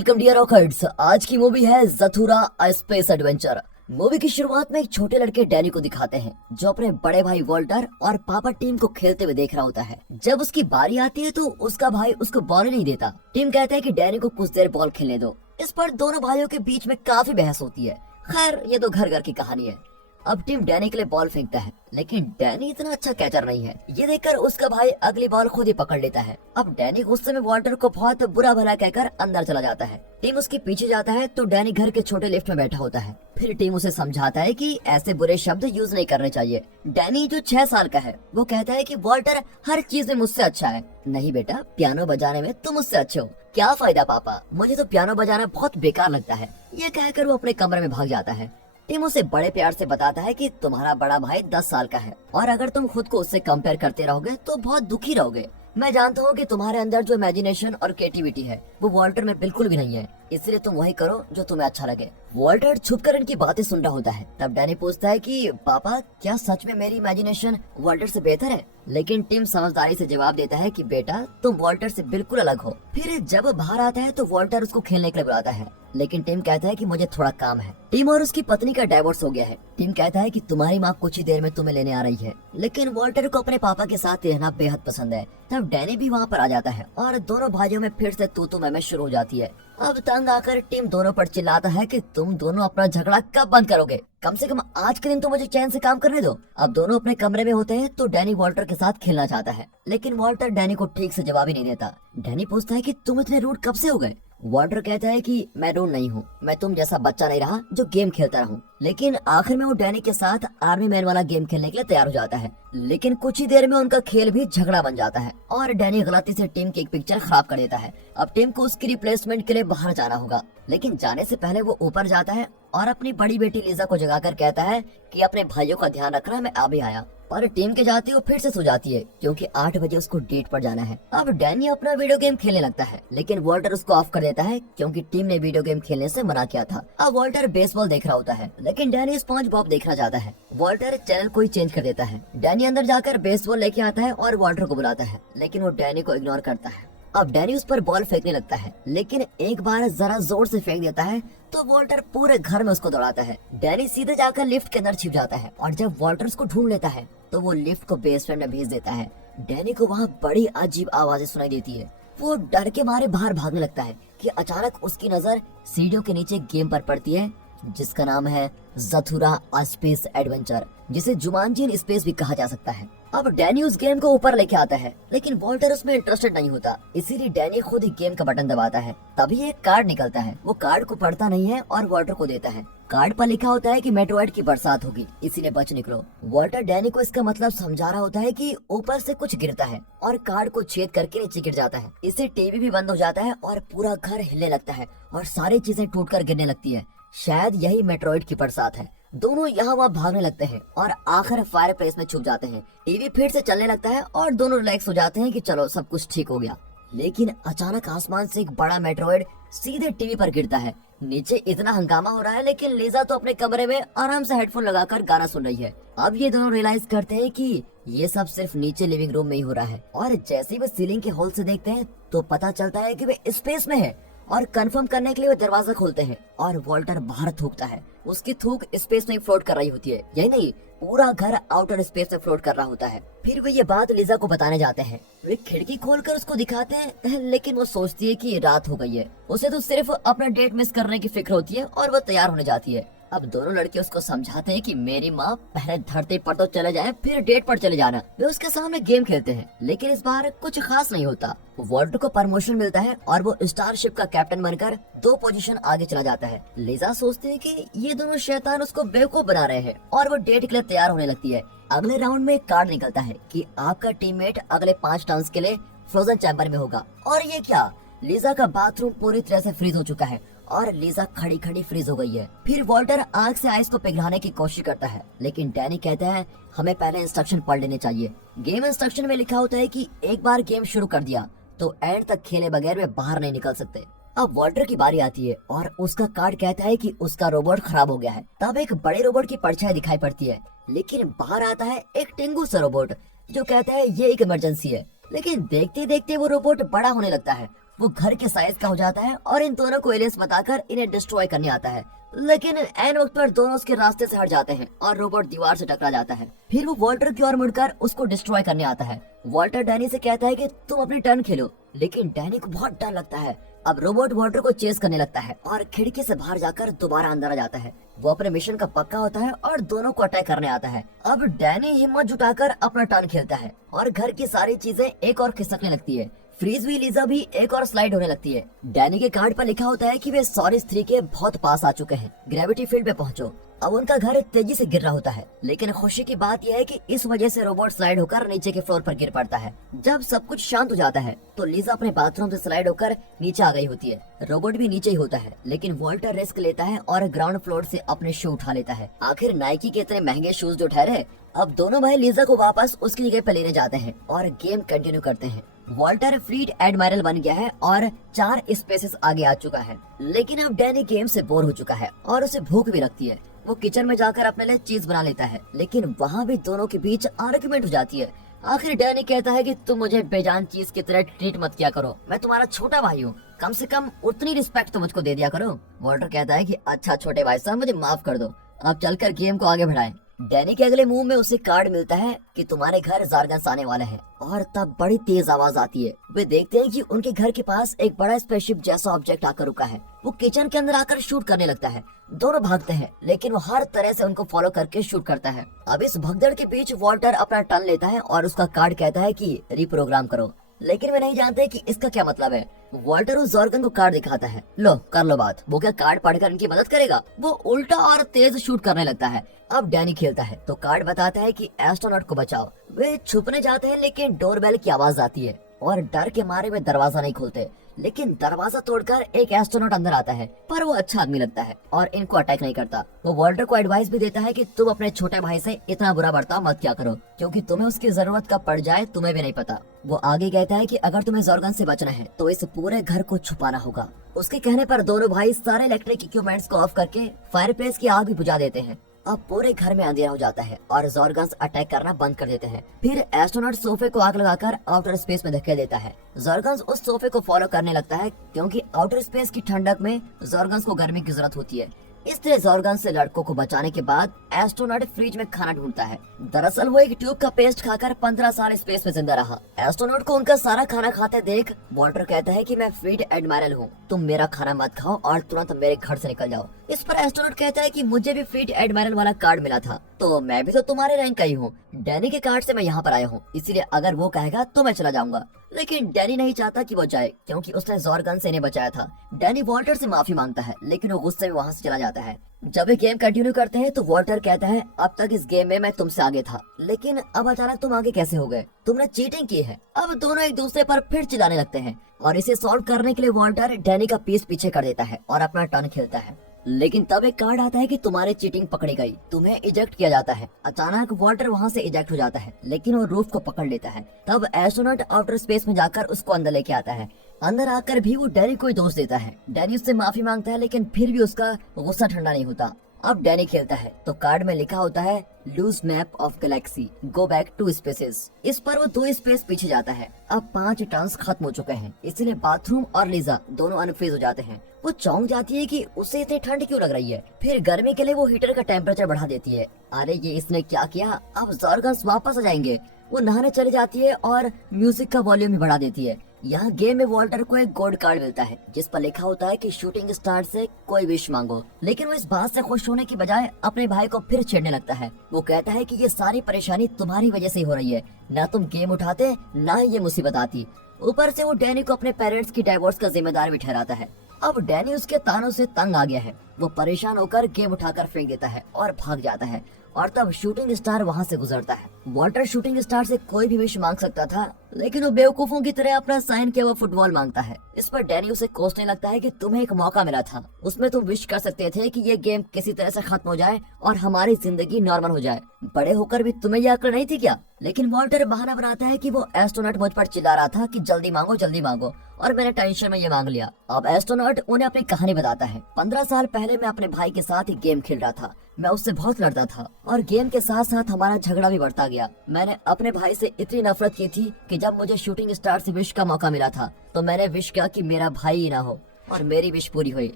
Welcome dear रॉकर्ड्स। आज की movie है ज़थूरा अ स्पेस एडवेंचर। मूवी की शुरुआत में एक छोटे लड़के डैनी को दिखाते हैं जो अपने बड़े भाई वॉल्टर और पापा टीम को खेलते हुए देख रहा होता है। जब उसकी बारी आती है तो उसका भाई उसको बॉल ही नहीं देता। टीम कहता है कि डैनी को कुछ देर बॉल खेलने दो। इस पर दोनों भाइयों के बीच में काफी बहस होती है। खैर ये तो घर घर की कहानी है। अब टीम डैनी के लिए बॉल फेंकता है, लेकिन डैनी इतना अच्छा कैचर नहीं है। ये देखकर उसका भाई अगली बॉल खुद ही पकड़ लेता है। अब डैनी गुस्से में वॉल्टर को बहुत बुरा भला कहकर अंदर चला जाता है। टीम उसके पीछे जाता है तो डैनी घर के छोटे लिफ्ट में बैठा होता है। फिर टीम उसे समझाता है कि ऐसे बुरे शब्द यूज नहीं करने चाहिए। डैनी जो 6 साल का है वो कहता है कि वॉल्टर हर चीज में मुझसे अच्छा है। नहीं बेटा, पियानो बजाने में तुम मुझसे अच्छे हो। क्या फायदा पापा, मुझे तो पियानो बजाना बहुत बेकार लगता है। ये कहकर वो अपने कमरे में भाग जाता है। टीम उसे बड़े प्यार से बताता है कि तुम्हारा बड़ा भाई 10 साल का है और अगर तुम खुद को उससे कंपेयर करते रहोगे तो बहुत दुखी रहोगे। मैं जानता हूँ कि तुम्हारे अंदर जो इमेजिनेशन और क्रिएटिविटी है वो वॉल्टर में बिल्कुल भी नहीं है, इसलिए तुम वही करो जो तुम्हें अच्छा लगे। वॉल्टर छुपकर इनकी बातें सुन रहा होता है। तब डैनी पूछता है कि पापा क्या सच में मेरी इमेजिनेशन वॉल्टर से बेहतर है? लेकिन टिम समझदारी से जवाब देता है कि बेटा तुम वॉल्टर से बिल्कुल अलग हो। फिर जब बाहर आता है तो वॉल्टर उसको खेलने के लिए बुलाता है, लेकिन टिम कहता है कि मुझे थोड़ा काम है। टिम और उसकी पत्नी का डाइवोर्स हो गया है। टिम कहता है कि तुम्हारी माँ कुछ ही देर में तुम्हें लेने आ रही है, लेकिन वॉल्टर को अपने पापा के साथ रहना बेहद पसंद है। तब डैनी भी वहाँ पर आ जाता है और दोनों भाइयों में फिर से तू मैं शुरू हो जाती है। अब तंग आकर टीम दोनों पर चिल्लाता है कि तुम दोनों अपना झगड़ा कब बंद करोगे? कम से कम आज के दिन तो मुझे चैन से काम करने दो। अब दोनों अपने कमरे में होते हैं तो डैनी वॉल्टर के साथ खेलना चाहता है, लेकिन वॉल्टर डैनी को ठीक से जवाब ही नहीं देता। डैनी पूछता है कि तुम इतने रूड कब से हो गए? वॉल्टर कहता है कि मैं रूड नहीं हूँ, मैं तुम जैसा बच्चा नहीं रहा जो गेम खेलता रहूं। लेकिन आखिर में वो डैनी के साथ आर्मी मैन वाला गेम खेलने के लिए तैयार हो जाता है, लेकिन कुछ ही देर में उनका खेल भी झगड़ा बन जाता है और डैनी गलती से टीम की एक पिक्चर खराब कर देता है। अब टीम को उसकी रिप्लेसमेंट के लिए बाहर जाना होगा, लेकिन जाने से पहले वो ऊपर जाता है और अपनी बड़ी बेटी लीजा को जगाकर कहता है कि अपने भाइयों का ध्यान रखना, मैं अभी आया। पर टीम के जाते वो फिर से सो जाती है क्योंकि 8 बजे उसको डेट पर जाना है। अब डैनी अपना वीडियो गेम खेलने लगता है, लेकिन वॉल्टर उसको ऑफ कर देता है क्योंकि टीम ने वीडियो गेम खेलने से मना किया था। अब वॉल्टर बेसबॉल देख रहा होता है, लेकिन डैनी स्पॉन्ज बॉब देखना चाहता है। वॉल्टर चैनल को ही चेंज कर देता है। डैनी अंदर जाकर बेसबॉल लेके आता है और वॉल्टर को बुलाता है, लेकिन वो डैनी को इग्नोर करता है। अब डैनी उस पर बॉल फेंकने लगता है, लेकिन एक बार जरा जोर से फेंक देता है तो वॉल्टर पूरे घर में उसको दौड़ाता है। डैनी सीधे जाकर लिफ्ट के अंदर छिप जाता है और जब वॉल्टर उसको ढूंढ लेता है तो वो लिफ्ट को बेसमेंट में भेज देता है। डैनी को वहाँ बड़ी अजीब आवाजें सुनाई देती है। वो डर के मारे बाहर भागने लगता है कि अचानक उसकी नजर सीढ़ियों के नीचे गेम पर पड़ती है जिसका नाम है ज़थूरा अ स्पेस एडवेंचर, जिसे जुमांजी इन स्पेस भी कहा जा सकता है। अब डैनी उस गेम को ऊपर लेके आता है, लेकिन वॉल्टर उसमें इंटरेस्टेड नहीं होता, इसीलिए डैनी खुद ही गेम का बटन दबाता है। तभी एक कार्ड निकलता है। वो कार्ड को पढ़ता नहीं है और वॉल्टर को देता है। कार्ड पर लिखा होता है कि मेटेओराइड की बरसात होगी, इसीलिए बच निकलो। वॉल्टर डैनी को इसका मतलब समझा रहा होता है कि ऊपर से कुछ गिरता है और कार्ड को छेद करके नीचे गिर जाता है। इससे टीवी भी बंद हो जाता है और पूरा घर हिलने लगता है और सारी चीजें टूटकर गिरने लगती है। शायद यही मेटेओराइड की बरसात है। दोनों यहाँ वहाँ भागने लगते हैं और आखिर फायर प्लेस में छुप जाते हैं। टीवी फिर से चलने लगता है और दोनों रिलैक्स हो जाते हैं कि चलो सब कुछ ठीक हो गया। लेकिन अचानक आसमान से एक बड़ा मेटेओराइड सीधे टीवी पर गिरता है। नीचे इतना हंगामा हो रहा है, लेकिन लीजा तो अपने कमरे में आराम से हेडफोन लगाकर गाना सुन रही है। अब ये दोनों रियलाइज करते हैं कि ये सब सिर्फ नीचे लिविंग रूम में ही हो रहा है और जैसे ही वे सीलिंग के होल से देखते हैं तो पता चलता है कि वे स्पेस में है। और कंफर्म करने के लिए वो दरवाजा खोलते हैं और वॉल्टर बाहर थूकता है। उसकी थूक स्पेस में फ्लोट कर रही होती है। यही नहीं, पूरा घर आउटर स्पेस में फ्लोट कर रहा होता है। फिर वे ये बात लीजा को बताने जाते हैं। वे खिड़की खोलकर उसको दिखाते हैं, लेकिन वो सोचती है कि रात हो गई है। उसे तो सिर्फ अपना डेट मिस करने की फिक्र होती है और वो तैयार होने जाती है। अब दोनों लड़के उसको समझाते हैं कि मेरी माँ पहले धरती पर तो चले जाए फिर डेट पर चले जाना। वे उसके सामने गेम खेलते हैं, लेकिन इस बार कुछ खास नहीं होता। वॉल्टर को प्रमोशन मिलता है और वो स्टारशिप का कैप्टन बनकर 2 पोजीशन आगे चला जाता है। लीजा सोचती है कि ये दोनों शैतान उसको बेवकूफ बना रहे हैं और वो डेट के लिए तैयार होने लगती है। अगले राउंड में एक कार्ड निकलता है कि आपका टीममेट अगले 5 टर्न्स के लिए फ्रोजन चैम्बर में होगा। और ये क्या, लीजा का बाथरूम पूरी तरह से फ्रीज हो चुका है और लीजा खड़ी खड़ी फ्रीज हो गई है। फिर वॉल्टर आग से आइस को पिघलाने की कोशिश करता है, लेकिन डैनी कहता है हमें पहले इंस्ट्रक्शन पढ़ लेने चाहिए। गेम इंस्ट्रक्शन में लिखा होता है कि एक बार गेम शुरू कर दिया तो एंड तक खेले बगैर वे बाहर नहीं निकल सकते। अब वॉल्टर की बारी आती है और उसका कार्ड कहता है कि उसका रोबोट खराब हो गया है। तब एक बड़े रोबोट की परछाई दिखाई पड़ती है, लेकिन बाहर आता है एक टेंगू सा रोबोट जो कहता है ये एक इमरजेंसी है। लेकिन देखते देखते वो रोबोट बड़ा होने लगता है। वो घर के साइज का हो जाता है और इन दोनों को एलियंस बताकर इन्हें डिस्ट्रॉय करने आता है। लेकिन एन वक्त पर दोनों उसके रास्ते से हट जाते हैं और रोबोट दीवार से टकरा जाता है। फिर वो वॉल्टर की ओर मुड़कर उसको डिस्ट्रॉय करने आता है। वॉल्टर डैनी से कहता है कि तुम अपनी टर्न खेलो, लेकिन डैनी को बहुत डर लगता है। अब रोबोट वॉल्टर को चेस करने लगता है और खिड़की से बाहर जाकर दोबारा अंदर आ जाता है। वो अपने मिशन का पक्का होता है और दोनों को अटैक करने आता है। अब डैनी हिम्मत जुटाकर अपना टर्न खेलता है और घर की सारी चीजें एक और खिसकने लगती है। फ्रीज भी लीजा भी एक और स्लाइड होने लगती है। डैनी के कार्ड पर लिखा होता है कि वे सॉरिस 3 के बहुत पास आ चुके हैं, ग्रेविटी फील्ड पे पहुंचो। अब उनका घर तेजी से गिर रहा होता है, लेकिन खुशी की बात यह है कि इस वजह से रोबोट स्लाइड होकर नीचे के फ्लोर पर गिर पड़ता है। जब सब कुछ शांत हो जाता है तो लीजा अपने बाथरूम से स्लाइड होकर नीचे आ गई होती है। रोबोट भी नीचे ही होता है, लेकिन वॉल्टर रिस्क लेता है और ग्राउंड फ्लोर से अपने शू उठा लेता है। आखिर नाइकी के इतने महंगे शूज जो ठहरे। अब दोनों भाई लीजा को वापस उसकी जगह पर लेने जाते हैं और गेम कंटिन्यू करते हैं। वॉल्टर फ्लीट एडमायरल बन गया है और 4 स्पेसेस आगे आ चुका है, लेकिन अब डैनी गेम से बोर हो चुका है और उसे भूख भी लगती है। वो किचन में जाकर अपने लिए चीज बना लेता है, लेकिन वहाँ भी दोनों के बीच आर्गुमेंट हो जाती है। आखिर डैनी कहता है कि तुम मुझे बेजान चीज की तरह ट्रीट मत किया करो, मैं तुम्हारा छोटा भाई हूँ, कम से कम उतनी रिस्पेक्ट तो मुझको दे दिया करो। वॉल्टर कहता है कि अच्छा छोटे भाई साहब, मुझे माफ कर दो, अब चलकर गेम को आगे बढ़ाएं। डैनी के अगले मूव में उसे कार्ड मिलता है कि तुम्हारे घर ज़ारगन्स आने वाले हैं, और तब बड़ी तेज आवाज आती है। वे देखते हैं कि उनके घर के पास एक बड़ा स्पेसशिप जैसा ऑब्जेक्ट आकर रुका है। वो किचन के अंदर आकर शूट करने लगता है। दोनों भागते हैं, लेकिन वो हर तरह से उनको फॉलो करके शूट करता है। अब इस भगदड़ के बीच वॉल्टर अपना टर्न लेता है और उसका कार्ड कहता है कि रिप्रोग्राम करो, लेकिन वे नहीं जानते कि इसका क्या मतलब है। वॉल्टर उस जॉर्गन को कार्ड दिखाता है, लो कर लो बात। वो क्या कार्ड पढ़कर इनकी मदद करेगा? वो उल्टा और तेज शूट करने लगता है। अब डैनी खेलता है तो कार्ड बताता है कि एस्ट्रोनॉट को बचाओ। वे छुपने जाते हैं, लेकिन डोरबेल की आवाज आती है और डर के मारे वे दरवाजा नहीं खोलते। लेकिन दरवाजा तोड़कर एक एस्ट्रोनॉट अंदर आता है, पर वो अच्छा आदमी लगता है और इनको अटैक नहीं करता। वो वॉल्टर को एडवाइस भी देता है कि तुम अपने छोटे भाई से इतना बुरा बर्ताव मत किया करो, क्योंकि तुम्हें उसकी जरूरत कब पड़ जाए तुम्हें भी नहीं पता। वो आगे कहता है कि अगर तुम्हें जॉर्गन से बचना है तो इस पूरे घर को छुपाना होगा। उसके कहने पर दोनों भाई सारे इलेक्ट्रिक इक्विपमेंट्स को ऑफ करके फायरप्लेस की आग भी बुझा देते हैं। अब पूरे घर में अंधेरा हो जाता है और जॉर्गन्स अटैक करना बंद कर देते हैं। फिर एस्ट्रोनॉट सोफे को आग लगाकर आउटर स्पेस में धकेल देता है। जॉर्गन्स उस सोफे को फॉलो करने लगता है, क्योंकि आउटर स्पेस की ठंडक में जॉर्गन्स को गर्मी की जरूरत होती है। इस तरह जॉर्गन से लड़कों को बचाने के बाद एस्ट्रोनॉट फ्रिज में खाना ढूंढता है। दरअसल वो एक ट्यूब का पेस्ट खाकर 15 साल स्पेस में जिंदा रहा। एस्ट्रोनॉट को उनका सारा खाना खाते देख वॉल्टर कहता है कि मैं फ्लीट एडमायरल हूँ, तुम मेरा खाना मत खाओ और तुरंत मेरे घर से निकल जाओ। इस पर एस्ट्रोनॉट कहता है कि मुझे भी फ्लीट एडमायरल वाला कार्ड मिला था, तो मैं भी तो तुम्हारे रैंक का ही हूँ। डैनी के कार्ड से मैं यहाँ पर आया हूँ, इसीलिए अगर वो कहेगा तो मैं चला जाऊंगा। लेकिन डैनी नहीं चाहता कि वो जाए, क्योंकि उसने जॉर्गन से इन्हें बचाया था। डैनी वॉल्टर से माफी मांगता है, लेकिन वो गुस्से में वहाँ से चला जाता है। जब ये गेम कंटिन्यू करते हैं तो वॉल्टर कहता है अब तक इस गेम में मैं तुमसे आगे था, लेकिन अब अचानक तुम आगे कैसे हो गए? तुमने चीटिंग की है। अब दोनों एक दूसरे पर फिर चिल्लाने लगते हैं और इसे सॉल्व करने के लिए वॉल्टर डैनी का पीस पीछे कर देता है और अपना टर्न खेलता है। लेकिन तब एक कार्ड आता है कि तुम्हारी चीटिंग पकड़ी गई, तुम्हें इजेक्ट किया जाता है। अचानक वॉल्टर वहाँ से इजेक्ट हो जाता है, लेकिन वो रूफ को पकड़ लेता है। तब एस्ट्रोनॉट आउटर स्पेस में जाकर उसको अंदर लेके आता है। अंदर आकर भी वो डैनी को दोष देता है। डैनी उससे माफी मांगता है, लेकिन फिर भी उसका गुस्सा ठंडा नहीं होता। अब डैनी खेलता है तो कार्ड में लिखा होता है loose map of galaxy, go back 2 spaces. इस पर वो 2 स्पेस पीछे जाता है। अब 5 टर्न्स खत्म हो चुके हैं, इसलिए बाथरूम और लीजा दोनों अनफ्रीज हो जाते हैं। वो चौंक जाती है कि उसे इतनी ठंड क्यों लग रही है। फिर गर्मी के लिए वो हीटर का टेम्परेचर बढ़ा देती है। अरे ये इसने क्या किया, अब जॉर्गन्स वापस आ जाएंगे। वो नहाने चली जाती है और म्यूजिक का वॉल्यूम भी बढ़ा देती है। यहाँ गेम में वॉल्टर को एक गोल्ड कार्ड मिलता है, जिस पर लिखा होता है कि शूटिंग स्टार से कोई विश मांगो। लेकिन वो इस बात से खुश होने की बजाय अपने भाई को फिर छेड़ने लगता है। वो कहता है कि ये सारी परेशानी तुम्हारी वजह से हो रही है, ना तुम गेम उठाते ना ही ये मुसीबत आती। ऊपर से वो डैनी को अपने पेरेंट्स की डाइवोर्स का जिम्मेदार भी ठहराता है। अब डैनी उसके तानों से तंग आ गया है। वो परेशान होकर गेम उठाकर फेंक देता है और भाग जाता है। और तब शूटिंग स्टार वहाँ से गुजरता है। वॉल्टर शूटिंग स्टार से कोई भी विश मांग सकता था, लेकिन वो बेवकूफों की तरह अपना साइन किया हुआ फुटबॉल मांगता है। इस पर डैनी उसे कोसने लगता है कि तुम्हें एक मौका मिला था, उसमें तुम विश कर सकते थे कि ये गेम किसी तरह से खत्म हो जाए और हमारी जिंदगी नॉर्मल हो जाए। बड़े होकर भी तुम्हें यह अक्ल नहीं थी क्या? लेकिन वॉल्टर बहाना बनाता है कि वो एस्ट्रोनॉट मुझ पर चिल्ला रहा था कि जल्दी मांगो और मैंने टेंशन में ये मांग लिया। अब एस्ट्रोनॉट उन्हें अपनी कहानी बताता है। 15 साल पहले पहले मैं अपने भाई के साथ ही गेम खेल रहा था। मैं उससे बहुत लड़ता था और गेम के साथ साथ हमारा झगड़ा भी बढ़ता गया। मैंने अपने भाई से इतनी नफरत की थी कि जब मुझे शूटिंग स्टार से विश का मौका मिला था तो मैंने विश किया कि मेरा भाई ही ना हो, और मेरी विश पूरी हुई।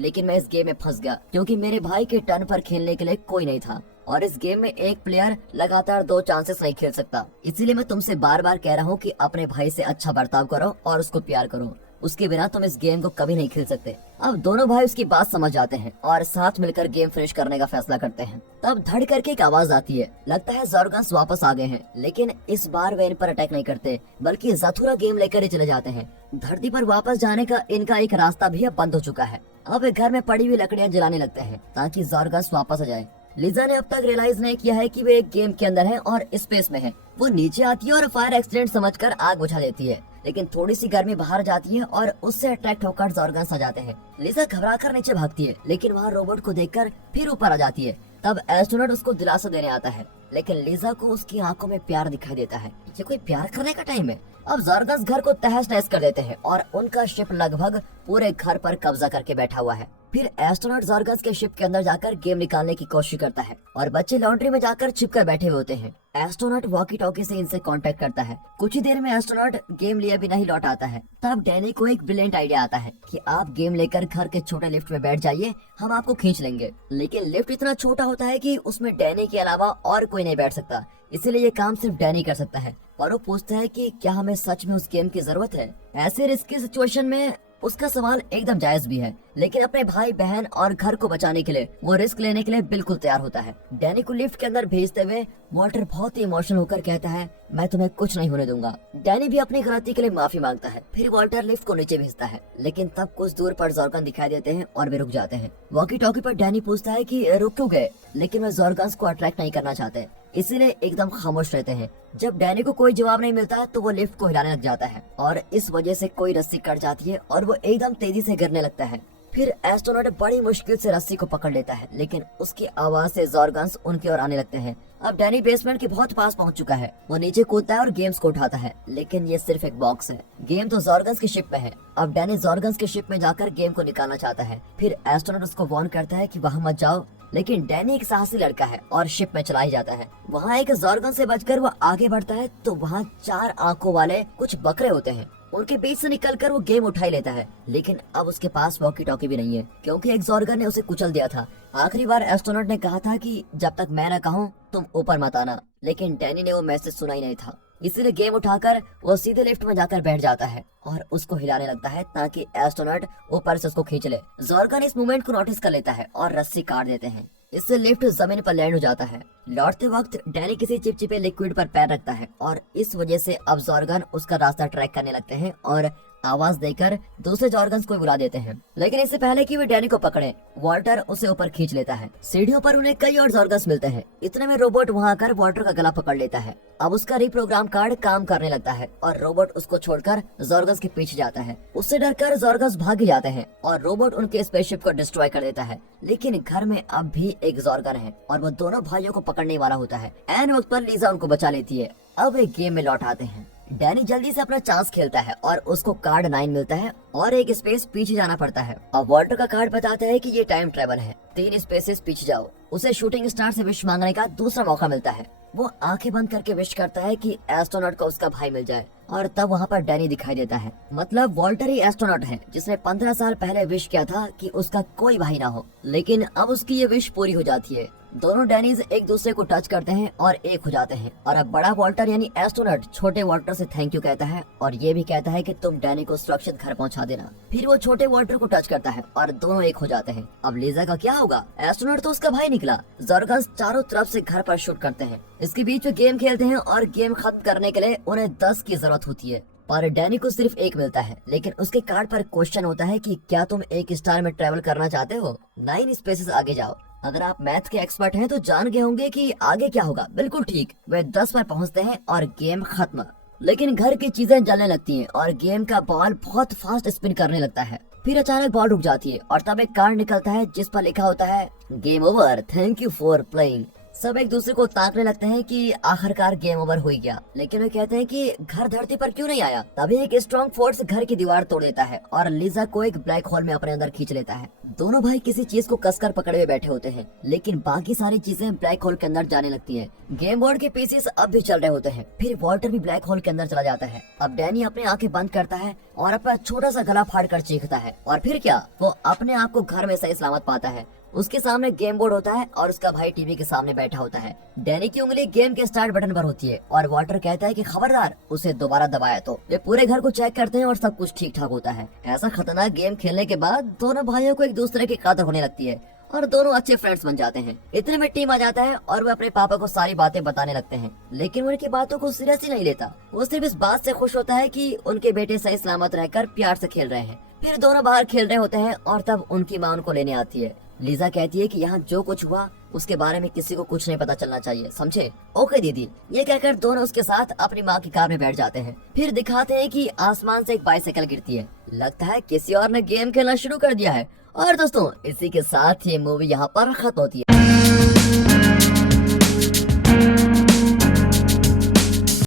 लेकिन मैं इस गेम में फंस गया क्योंकि मेरे भाई के टर्न पर खेलने के लिए कोई नहीं था और इस गेम में एक प्लेयर लगातार 2 चांसेस नहीं खेल सकता। इसीलिए मैं तुमसे बार बार कह रहा हूँ कि अपने भाई से अच्छा बर्ताव करो और उसको प्यार करो, उसके बिना तुम इस गेम को कभी नहीं खेल सकते। अब दोनों भाई उसकी बात समझ जाते हैं और साथ मिलकर गेम फिनिश करने का फैसला करते हैं। तब धड़ करके एक आवाज आती है। लगता है ज़ोरगन्स वापस आ गए हैं, लेकिन इस बार वे इन पर अटैक नहीं करते बल्कि ज़थूरा गेम लेकर ही चले जाते हैं। धरती पर वापस जाने का इनका एक रास्ता भी अब बंद हो चुका है। अब वे घर में पड़ी हुई लकड़ियां जलाने लगते हैं ताकि ज़ोरगन्स वापस आ जाए। लिजा ने अब तक रियलाइज नहीं किया है कि वे एक गेम के अंदर हैं और स्पेस में हैं। वो नीचे आती है और फायर एक्सीडेंट समझकर आग बुझा देती है, लेकिन थोड़ी सी गर्मी बाहर जाती है और उससे अट्रैक्ट होकर ज़ोरगन्स आ जाते हैं। लिजा घबराकर नीचे भागती है, लेकिन वहाँ रोबोट को देखकर फिर ऊपर आ जाती है। तब एस्ट्रोनॉट उसको दिलासा देने आता है, लेकिन लिजा को उसकी आंखों में प्यार दिखाई देता है। ये कोई प्यार करने का टाइम है। अब ज़ोरगन्स घर को तहस नहस कर देते हैं और उनका शिप लगभग पूरे घर पर कब्जा करके बैठा हुआ है। फिर एस्ट्रोनॉट ज़ोरगन्स के शिप के अंदर जाकर गेम निकालने की कोशिश करता है और बच्चे लॉन्ड्री में जाकर छिपकर बैठे हुए होते हैं। एस्ट्रोनॉट वॉकी टॉकी से इनसे कांटेक्ट करता है। कुछ ही देर में एस्ट्रोनॉट गेम लिए बिना ही लौट आता है। तब डैनी को एक ब्रिलियंट आइडिया आता है कि आप गेम लेकर घर के छोटे लिफ्ट में बैठ जाइए, हम आपको खींच लेंगे। लेकिन लिफ्ट इतना छोटा होता है कि उसमें डैनी के अलावा और कोई नहीं बैठ सकता, इसीलिए ये काम सिर्फ डैनी कर सकता है। और वो पूछता है कि क्या हमें सच में उस गेम की जरूरत है। ऐसे रिस्की सिचुएशन में उसका सवाल एकदम जायज भी है, लेकिन अपने भाई बहन और घर को बचाने के लिए वो रिस्क लेने के लिए बिल्कुल तैयार होता है। डैनी को लिफ्ट के अंदर भेजते हुए वॉल्टर बहुत ही इमोशनल होकर कहता है, मैं तुम्हें कुछ नहीं होने दूंगा। डैनी भी अपनी गलती के लिए माफी मांगता है। फिर वॉल्टर लिफ्ट को नीचे भेजता है, लेकिन तब कुछ दूर पर ज़ोरगन दिखाई देते हैं और वे रुक जाते हैं। वॉकी टॉकी पर डैनी पूछता है कि रुक क्यों गए, लेकिन वे ज़ोरगन्स को अट्रैक्ट नहीं करना चाहते, इसीलिए एकदम खामोश रहते हैं। जब डैनी को कोई जवाब नहीं मिलता तो वो लिफ्ट को हिलाने लग जाता है और इस वजह से कोई रस्सी कट जाती है और वो एकदम तेजी से गिरने लगता है। फिर एस्ट्रोनॉट बड़ी मुश्किल से रस्सी को पकड़ लेता है, लेकिन उसकी आवाज से ज़ोरगन्स उनकी ओर आने लगते हैं। अब डैनी बेसमेंट के बहुत पास पहुंच चुका है। वो नीचे कूदता है और गेम्स को उठाता है, लेकिन ये सिर्फ एक बॉक्स है। गेम तो ज़ोरगन्स की शिप में है। अब डैनी ज़ोरगन्स की शिप में जाकर गेम को निकालना चाहता है। फिर एस्ट्रोनॉट उसको वार्न करता है कि वहाँ मत जाओ, लेकिन डैनी एक साहसी लड़का है और शिप में चला ही जाता है। वहाँ एक ज़ोरगन से बचकर वो आगे बढ़ता है तो वहाँ 4 आंखों वाले कुछ बकरे होते हैं। उनके बीच से निकलकर वो गेम उठा ही लेता है, लेकिन अब उसके पास वॉकी टॉकी भी नहीं है क्योंकि एक ज़ोरगन ने उसे कुचल दिया था। आखिरी बार एस्ट्रोनॉट ने कहा था कि जब तक मैं न कहूँ तुम ऊपर मत आना, लेकिन डैनी ने वो मैसेज सुना ही नहीं था। इसीलिए गेम उठाकर वो सीधे लिफ्ट में जाकर बैठ जाता है और उसको हिलाने लगता है ताकि एस्ट्रोनॉट ऊपर से उसको खींच ले। ज़ोरगन इस मूवमेंट को नोटिस कर लेता है और रस्सी काट देते हैं। इससे लिफ्ट जमीन पर लैंड हो जाता है। लौटते वक्त डैनी किसी चिपचिपे लिक्विड पर पैर रखता है और इस वजह से अब ज़ोरगन उसका रास्ता ट्रैक करने लगते हैं और आवाज देकर दूसरे ज़ोरगन्स को बुला देते हैं। लेकिन इससे पहले कि वे डैनी को पकड़े, वॉल्टर उसे ऊपर खींच लेता है। सीढ़ियों पर उन्हें कई और ज़ोरगन्स मिलते हैं। इतने में रोबोट वहां आकर वॉल्टर का गला पकड़ लेता है। अब उसका रिप्रोग्राम कार्ड काम करने लगता है और रोबोट उसको छोड़कर ज़ोरगन्स के पीछे जाता है। उससे डरकर ज़ोरगन्स भाग जाते हैं और रोबोट उनके स्पेसशिप को डिस्ट्रॉय कर देता है। लेकिन घर में अब भी एक ज़ोरगन है और वो दोनों भाइयों को पकड़ने वाला होता है। ऐन वक्त पर लिजा उनको बचा लेती है। अब एक गेम में लौट आते हैं। डैनी जल्दी से अपना चांस खेलता है और उसको कार्ड 9 मिलता है और एक स्पेस पीछे जाना पड़ता है। अब वॉल्टर का कार्ड बताता है कि ये टाइम ट्रेवल है, 3 स्पेसेस पीछे जाओ। उसे शूटिंग स्टार से विश मांगने का दूसरा मौका मिलता है। वो आंखें बंद करके विश करता है कि एस्ट्रोनॉट को उसका भाई मिल जाए और तब वहाँ पर डैनी दिखाई देता है। मतलब वॉल्टर ही एस्ट्रोनॉट है जिसने 15 साल पहले विश किया था कि उसका कोई भाई ना हो, लेकिन अब उसकी ये विश पूरी हो जाती है। दोनों डैनीज एक दूसरे को टच करते हैं और एक हो जाते हैं और अब बड़ा वॉल्टर यानी एस्ट्रोनॉट छोटे वॉल्टर से थैंक यू कहता है और ये भी कहता है कि तुम डैनी को सुरक्षित घर पहुंचा देना। फिर वो छोटे वॉल्टर को टच करता है और दोनों एक हो जाते हैं। अब लिजा का क्या होगा? एस्ट्रोनॉट तो उसका भाई निकला। ज़ोरगन्स चारों तरफ से घर पर शूट करते हैं। इसके बीच में गेम खेलते हैं और गेम खत्म करने के लिए उन्हें 10 की जरूरत होती है, पर डैनी को सिर्फ 1 मिलता है। लेकिन उसके कार्ड पर क्वेश्चन होता है कि क्या तुम एक स्टार में ट्रेवल करना चाहते हो? 9 स्पेसेस आगे जाओ। अगर आप मैथ के एक्सपर्ट हैं तो जान गए होंगे कि आगे क्या होगा। बिल्कुल ठीक, वे 10 पर पहुंचते हैं और गेम खत्म। लेकिन घर की चीजें जलने लगती हैं और गेम का बॉल बहुत फास्ट स्पिन करने लगता है। फिर अचानक बॉल रुक जाती है और तब एक कार्ड निकलता है जिस पर लिखा होता है game over, thank you for playing. सब एक दूसरे को ताकने लगते हैं कि आखिरकार गेम ओवर हो गया, लेकिन वे कहते हैं कि घर धरती पर क्यों नहीं आया। तभी एक स्ट्रॉन्ग फोर्स घर की दीवार तोड़ देता है और लिजा को एक ब्लैक होल में अपने अंदर खींच लेता है। दोनों भाई किसी चीज को कसकर पकड़े हुए बैठे होते हैं, लेकिन बाकी सारी चीजें ब्लैक होल के अंदर जाने लगती हैं। गेम बोर्ड के पीसेस अब भी चल रहे होते हैं। फिर वॉल्टर भी ब्लैक होल के अंदर चला जाता है। अब डैनी अपनी आंखें बंद करता है और अपना छोटा सा गला फाड़ कर चीखता है, और फिर क्या, वो अपने आप को घर में सही सलामत पाता है। उसके सामने गेम बोर्ड होता है और उसका भाई टीवी के सामने बैठा होता है। डैनी की उंगली गेम के स्टार्ट बटन पर होती है और वॉल्टर कहता है कि खबरदार उसे दोबारा दबाया तो। वे पूरे घर को चेक करते हैं और सब कुछ ठीक ठाक होता है। ऐसा खतरनाक गेम खेलने के बाद दोनों भाइयों को एक दूसरे की कदर होने लगती है और दोनों अच्छे फ्रेंड्स बन जाते हैं। इतने में टीम आ जाता है और वो अपने पापा को सारी बातें बताने लगते हैं, लेकिन वो उनकी बातों को सीरियसली नहीं लेता। वो सिर्फ इस बात से खुश होता है कि उनके बेटे सही सलामत रहकर प्यार से खेल रहे हैं। फिर दोनों बाहर खेल रहे होते हैं और तब उनकी माँ उनको लेने आती है। लिजा कहती है कि यहाँ जो कुछ हुआ उसके बारे में किसी को कुछ नहीं पता चलना चाहिए, समझे? ओके दीदी। ये कहकर दोनों उसके साथ अपनी माँ की कार में बैठ जाते हैं। फिर दिखाते हैं कि आसमान से एक बाइसाइकिल गिरती है। लगता है किसी और ने गेम खेलना शुरू कर दिया है। और दोस्तों, इसी के साथ ये मूवी यहाँ पर खत्म होती है।